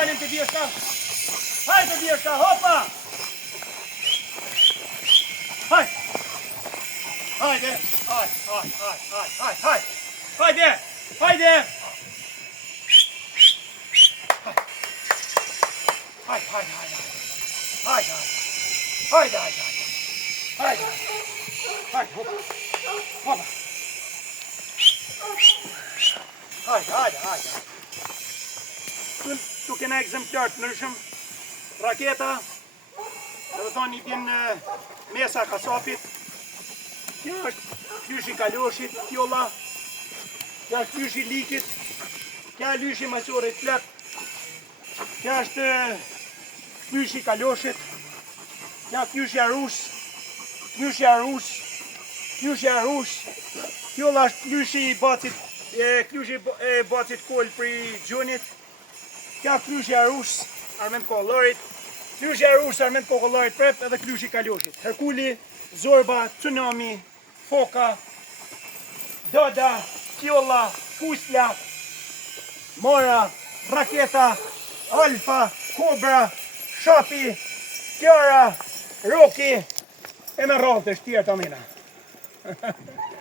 dalim të djeshka. Hajde të djeshka, hopa! Hajde! Hajde! Hajde! Hajde! Hajde. Tu kena ekzemplar të nërshëm, raketa, dhe dhe thoni vjen mesa kasapit, kjo është klyshi kaloshit, tjolla, kjo është klyshi likit, kjo është klyshi masorit plak, kjo është klyshi kaloshit, kjo është klyshi arush, tjolla është klyshi bacit kol për i gjunit, kjo klyshi arush, armend kollarit, klyshi arush, armend kollarit prep edhe klyshi kaloshit. Herkuli, zorba, tsunami, foka, doda, tjolla, kusla, mora, raketa, alfa, kobra, shapi, kjara, roki, e me rrallë të shtjerë të amina.